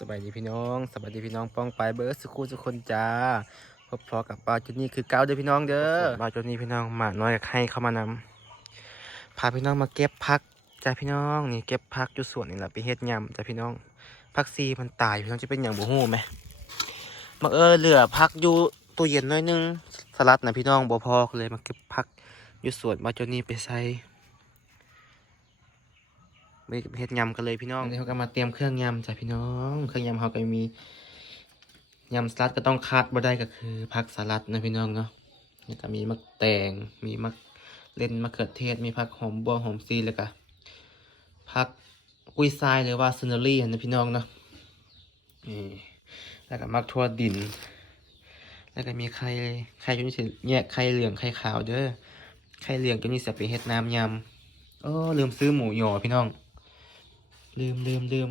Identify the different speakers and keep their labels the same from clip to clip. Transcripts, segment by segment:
Speaker 1: สบายดีพี่น้องสบายดีพี่น้องป้องไปเบิร์ดสุขุสุคนจ้าพบพอกับป้าจุนี้คือเก้าเด้อพี่น้องเด้อป้าจุนี้พี่น้องหมาน้อยกับให้เข้ามานำพาพี่น้องมาเก็บพักจ้าพี่น้องนี่เก็บพักอยู่สวนนี่แหละไปเฮ็ดยำจ้าพี่น้องพักซีมันตายพี่น้องจะเป็นอย่างบูฮู้ไหมมาเออเหลือพักอยู่ตู้เย็นน้อยนึงสลัดนะพี่น้องบ่พอกเลยมาเก็บพักอยู่สวนป้าจุนี้ไปใส่ ไปเฮ็ดยำกันเลยพี่น้องเดี๋ยวเขาก็มาเตรียมเครื่องยำจ้ะพี่น้อง เครื่องยำเขาก็มียำสลัดก็ต้องขาดบ่ได้ก็คือผักสลัดนะพี่น้องเนาะแล้วก็มีมะแตงมีมะเล่นมะเขือเทศ มีผักหอมบัวหอมซีแล้วก็ผักกุยซายหรือว่าซินเนอรี่นะพี่น้องเนาะนี่แล้วก็มักทั่วดิน แล้วก็มีไข่ไข่จนนี่สิแยกไข่เหลืองไข่ขาวเด้อไข่เหลืองจนนี่สิไปเฮ็ดน้ำยำโอ้ลืมซื้อหมูหยอพี่น้อง ลืมลืมลืม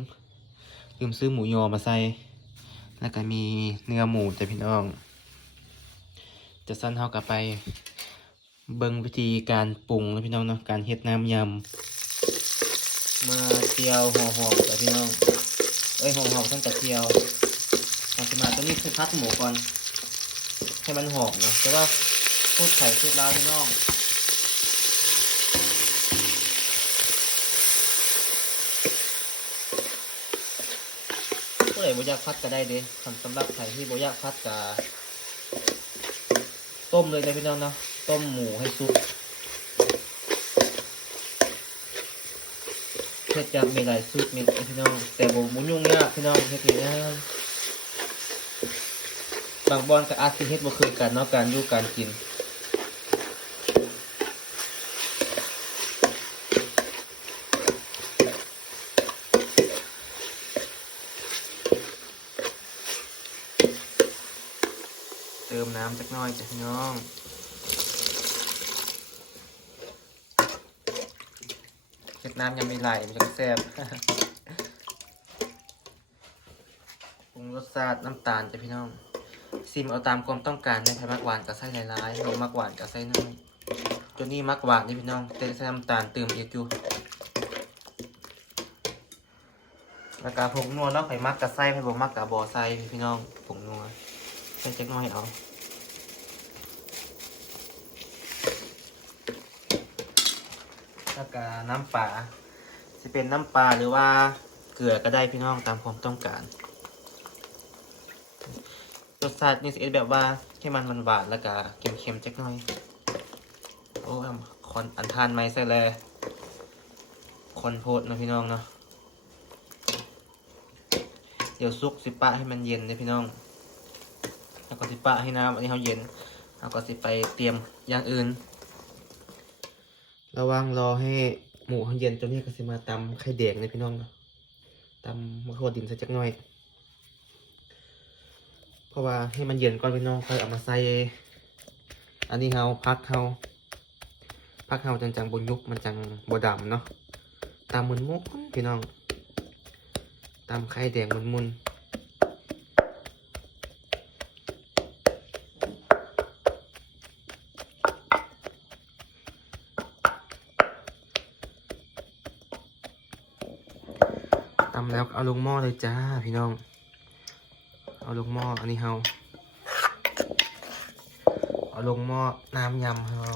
Speaker 1: ลืมซื้อหมูยอมาใส่ แล้วก็มีเนื้อหมูจ้ะพี่น้อง จะสั้นเท่ากับไป เบิ่งวิธีการปรุงนะพี่น้องเนาะ การเฮ็ดน้ำยำ มาเจียวห่อหอมจ้ะพี่น้อง เอ้ยห่อหอมตั้งแต่เจียวก่อนจะมาตัวนี้คือพัดหมูก่อน ให้มันหอมเนาะแต่ว่าพูดไข่พูดลาวพี่น้อง ผู้ใดบ่อยากพัดก็ได้เด้คำสำหรับใครที่บ่อยากพัดก็ต้มเลยนะพี่น้องเนาะต้มหมูให้สุกเฮ็ดจากมีหลายสูตรมีพี่น้อง แต่บ่บ่ยุ่งยากพี่น้องเฮ็ดง่ายบางบอนก็อาจสิเฮ็ดบ่คือกันเนาะการอยู่การกิน เติมน้ำสักหน่ อยจ้ะพี่น้องเช็ดน้ำยังไม่ไหลมันจะแซ่บปรุงรสชาติน้ำตาลจ้ะพี่น้องซิมเอาตามความต้องการในใครมักหวานกับไส้หลายๆเรามักหวานกับไส้น้อยตัวนี้มักหวานนี่พี่น้องแต่ใส่น้ำตาลเติมเอีกอยู่แล้วก็ผงนัวเนาะไข่มักกับไส้ไข่บ่มักกับบอไส้พี่น้องผงนัวใส่จักหน้อยเอา แล้วก็น้ำปลาจะเป็นน้ำปลาหรือว่าเกลือก็ได้พี่น้องตามความต้องการรสชาตินี่สิแบบว่าให้มันมันหวานแล้วก็เค็มๆจักหน่อยโอ้ยคอนอันทานไม้ใส่เลยคอนโพดเนาะพี่น้องเนาะเดี๋ยวซุกสิปะให้มันเย็นเลยพี่น้องแล้วก็สิปะให้น้ำอันนี้เขาเย็นแล้วก็สิไปเตรียมอย่างอื่น ระว่างรอให้หมูเย็นตัวนี้ก็สิมาตำไข่แดงเลยพี่น้องนะตำมะขวดินใส่จักหน่อย เพราะว่าให้มันเย็นก่อนพี่น้องค่อยเอามาใส่ อันนี้เฮาพักเฮาพักเฮาจังๆบนยุกมันจังบดดำเนาะตามมุนมุกพี่น้องตามไข่แดงมุนมุน ตำแล้วเอาลงหม้อเลยจ้าพี่น้อง เอาลงหม้ออันนี้เฮาเอาลงหม้อน้ำยำเฮา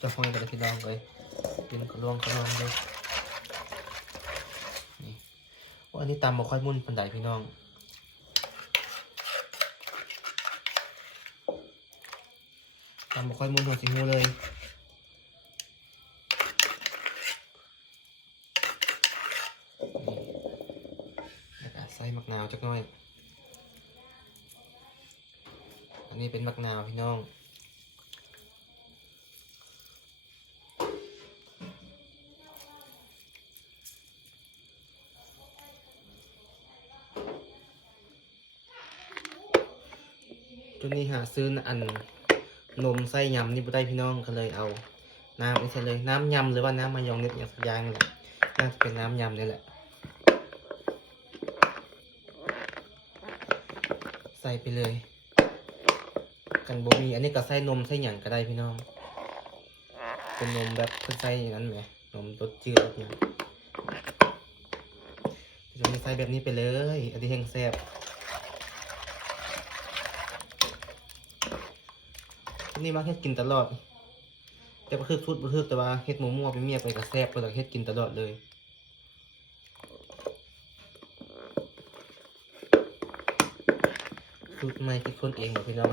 Speaker 1: จะฟองกันพี่น้องเลยกินกระลวงกระลวงเลยนี่ว่าอันนี้ตำบ่ค่อยมุ่นปันไดพี่น้อง ตำบ่ค่อยมุนหัวสิหูเลยใส่มะนาวจักหน่อย อันนี้เป็นมะนาวพี่น้องตัวนี้หาซื้ออัน นมไส้ยำนี่บ่ได้พี่น้องก็เลยเอา น้ำนี่ใส่เลยน้ำยำหรือว่าน้ำมายองเน็ตอย่างสักอย่างนี่แหละน่าจะเป็นน้ำยำนี่แหละ ใส่ไปเลย กันบ่มีอันนี้ก็ใส่นมใส่หยังก็ได้พี่น้อง เป็นนมแบบเพิ่นใส่อย่างนั้นไหมนมรสจืดแบบนี้จะมีใส่แบบนี้ไปเลย อันนี้แห้งแซ่บ นี่มาเฮ็ดกินตลอด แต่บ่คือสุดบ่คือแต่ว่าเฮ็ดหมูมั่วไปเมียไปก็แซบเพิ่นก็เฮ็ดกินตลอดเลยสูตรใหม่คิดคนเองเหรอพี่น้อง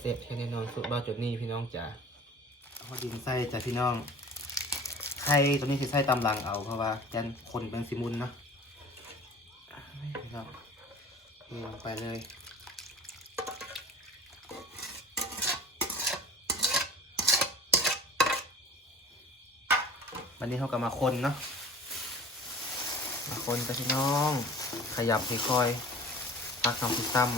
Speaker 1: เสร็จแน่นอนสูตรบ้าจุดนี้พี่น้องจ๋าเอาดินใส่จ้ะพี่น้องไข่ตัวนี้สิใส่ตำลังเอาเพราะว่ายันคนเป็นซิมุนเนาะพี่น้องเทลงไปเลย วันนี้เขาก็มาคนเนาะมาคนไปพี่น้อง ขยับค่อยๆพักทำพิซซ้ำ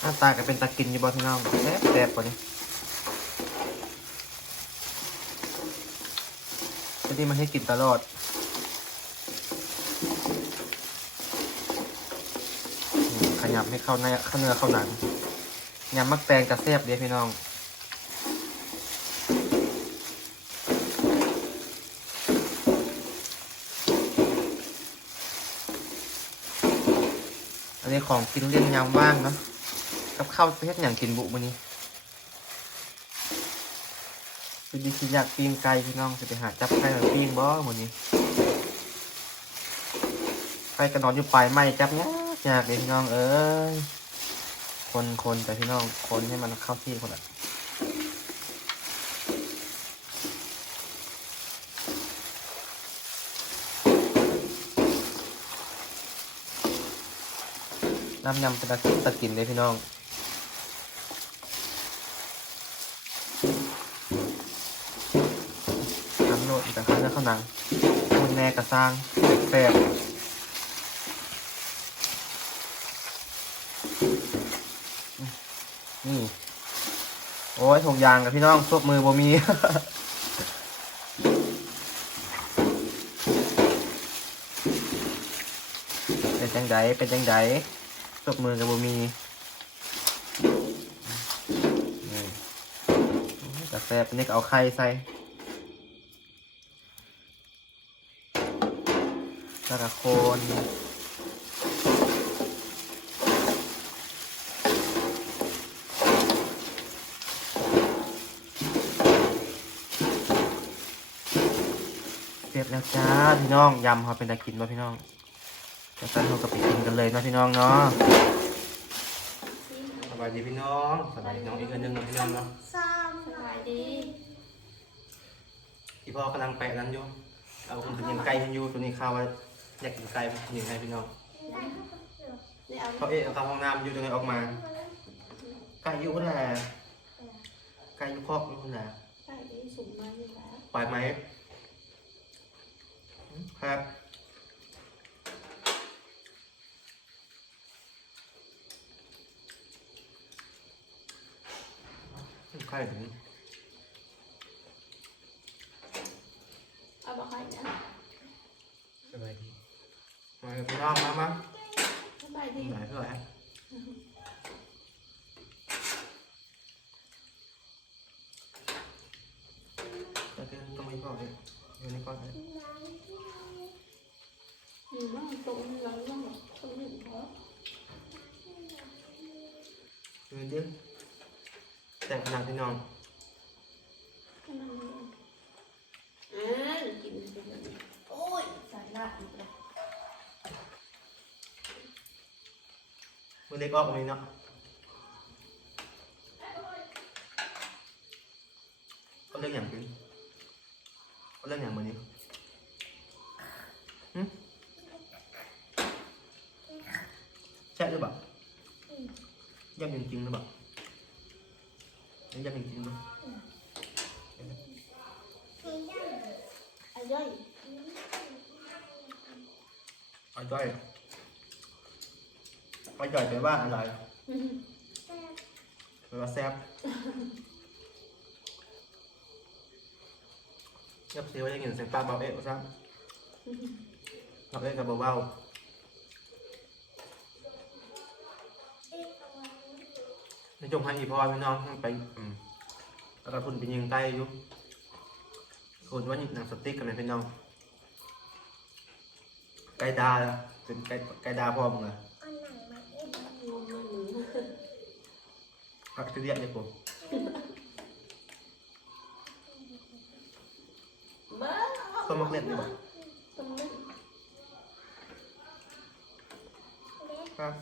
Speaker 1: หน้าตาก็เป็นตากินอยู่บ่พี่น้องแซ่บแซ่บกว่านี้จะได้มาให้กินตลอดนี่ ขยับให้เข้าในเข้าเนื้อเข้าหนังยำมักแตงกับแซ่บเดียพี่น้องอันนี้ของกินเล่นยามว่างเนาะกับข้าวประเภทอย่างกินบุมันนี้คือดีคิดอยากปิ้งไก่พี่น้องจะไปหาจับไก่มาปิ้งบ่มันนี้ไก่กระนอนอยู่ปลายไม้จับยาก ยากเลยพี่น้องเอ้ย คนคนแต่พี่น้องคนให้มันเข้าที่คนละน้ำยำเป็นตะกินตะกินเลยพี่น้องน้ำโนดแต่ข้าวเนื้อข้าวหนังมูนแน่กระซังแซ่บ นี่ โอ้ยถุงยางกับพี่น้องซบมือบ่มีเป็นจังไดเป็นจังไดซบมือกับบ่มีนี่โอ้ยแต่แซ่บนี่ก็เอาไข่ใส่แล้วก็โคนเสร็จ แล้วจ้าพี่น้องยำเขาเป็นตะกินมาพี่น้องแล้วกันเราก็ไปกินกันเลยนะพี่น้องเนาะสบายดีพี่น้องสบายดีน้องอีกอันหนึงนะพี่น้องเนาะ
Speaker 2: สบายดี
Speaker 1: พี่พ่อกำลังแปะนั้นอยู่เอาคุณถึงยังไก่มันอยู่ตัวนี้ข้าวไว้อยากกินไก่มันยังไงพี่น้อง
Speaker 2: นี่เอา
Speaker 1: เขาเอ๊ะเอาเข้าห้องน้ำอยู่ตรงไหนออกมาไก่อยู่คนแหละไก่อยู่คอกอยู่คนแหละ
Speaker 2: ไปดีสุ่มมาอยู่แล้ว
Speaker 1: ปล่อยไหม ครับ ไข่ถึง
Speaker 2: เอาบอกใครเนี่ย
Speaker 1: สบายดีมาเถอะพี่น้องมามา
Speaker 2: สบายดี
Speaker 1: ไหนเท่าไหร่ก็คือต้องมีก่อนเลยอยู่ในก่อนเลย
Speaker 2: อยู่นั่งตรงหลังนั่งตรงหนึ่งเพราะ
Speaker 1: ใช่หรือเปล่าย่ำจริงๆหรือเปล่าย่ำจริงๆหรือ
Speaker 2: อาย่อย
Speaker 1: เอาจ้อยเอาจ้อยไปว่าอะไรไปว่าแซ่บยับเสียวยังเห็นเสียงปลาเบาเอ๊ะซ้ำเบาเอ๊ะกับเบาๆ ในจงให้อีพอพี่น้องไปอืมแล้วก็พุ่นไปยิงใต้อยู่คนว่ายิงหนังสติ๊กกันเลยพี่น้องไก่ดาแล้วเป็นไก่ไก่ดาพร้อมเลย
Speaker 2: เอาหนังมาเอ็ดมันมัน
Speaker 1: พักเรียกเลยผม
Speaker 2: บ้า
Speaker 1: ต้มมักเล็ดดีกว่า
Speaker 2: ต้มเล็ด
Speaker 1: ครับ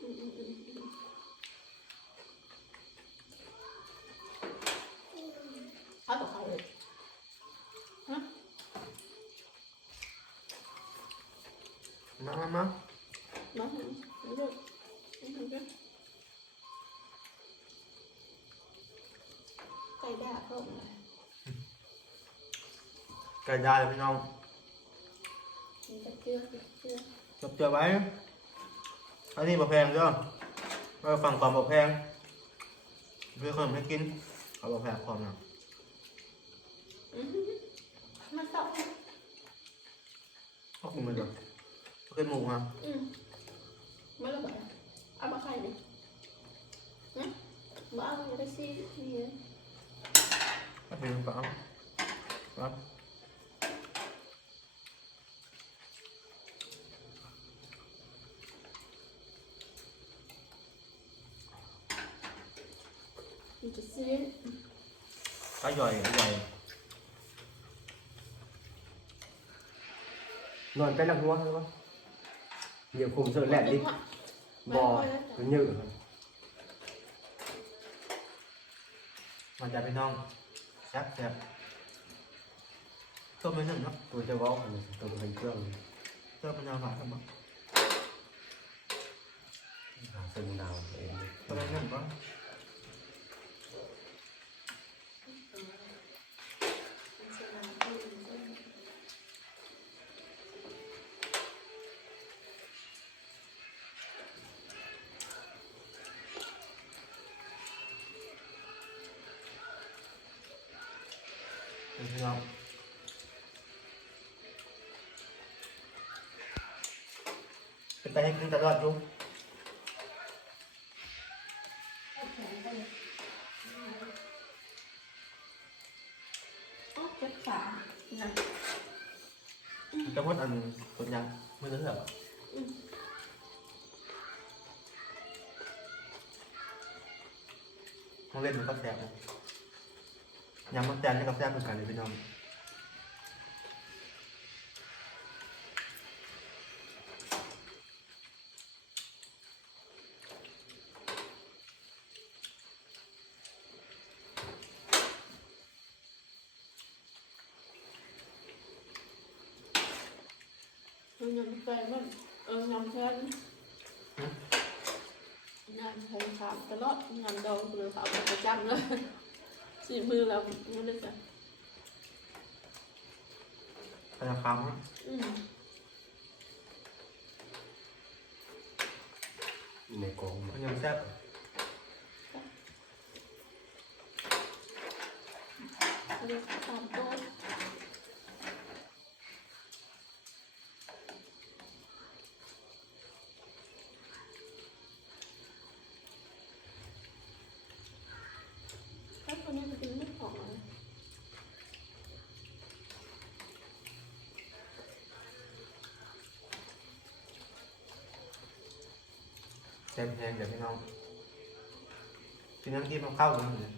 Speaker 2: อืมอืมอืมอืมเอาต่อเขาเลยฮะ
Speaker 1: มามามา
Speaker 2: มาเถอะมาเถอะมาเถอะไก่ด่าเขาเลย
Speaker 1: ไก่ดาเลยพี่น้อง
Speaker 2: มีแต่เกลือเกลือ
Speaker 1: จบเจอไว้ อันนี้บะแพงเด้อเราฝั่งความบะแพงเพื่อคนให้กิน เอาบะแพงความนะ
Speaker 2: อือหือมาต่อ
Speaker 1: เอากินมาเดี๋ยวเอาขึ้นหมูมา
Speaker 2: อืมมาแล้วบ่เอามาไข่ดินะมาเอาอย่าได้ซีนี่นะ
Speaker 1: เอาไปลงไปเอาครับ
Speaker 2: มันจะซื้อ
Speaker 1: ก็ย่อยก็ย่อยนอนไปหลังหัวเลยวะ
Speaker 3: เดี๋ยวคุมเสื้อแหลกดิบอมันยืดครับ
Speaker 1: มันจะพี่น้องแซ่บแซ่บต้มไปหนึ่งเนาะ
Speaker 3: ตัวจะเว่าอันนี้ตัวเป็นเครื่อง
Speaker 1: ต้มไปนานผ่านครับ
Speaker 3: หาซื้อมะนาวเอง
Speaker 1: ต้มไปหนึ่งก็พี่น้ เป็นไปให้กินตลอดอยู่
Speaker 2: อ๋อเจ็บขานะ
Speaker 1: จะพูดอันคนยังไม่รู้เหรอต้องเล่นมันก็แซ่บนะยำมันแซ่บนี่ก็แซ่บเหมือนกันเลยพี่น้อง
Speaker 2: เออยำแฟนมันเออยำแฟนยำแฟนขามตลอดยำดองเลยขามประจำเลยสีมือเราไม่ได้จ้ะ
Speaker 1: ธนาคารนะ
Speaker 2: อืม
Speaker 3: ในกอง
Speaker 1: มันยังแซ่บ
Speaker 2: เขาเรียกตามโต๊ะถ้าคนนี้มันเป็นไม่ออกเลย
Speaker 1: แซ่บแพงเดี๋ยวพี่น้องกินน้ำจิ้มเข้ากันเลย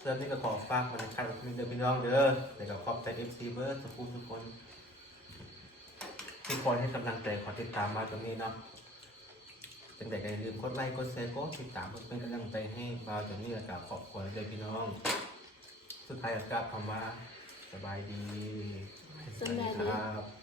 Speaker 1: เริ่มนี่ก็ขอฝากบรรยากาศมีเดิมพี่น้องเด้อแต่ก็ขอบใจเอฟซีเบิร์ทุกคนทุกคนที่คอยให้กำลังใจขอติดตามมาตรงนี้เนาะจังแต่ก็อย่าลืมกดไลค์กดแชร์กดติดตามเพื่อเป็นกำลังใจให้เราตรงนี้แล้วก็ขอบคุณเด้อพี่น้อง สุดท้ายก็กลับคำว่าสบายดี
Speaker 2: สบายดี
Speaker 1: ครับ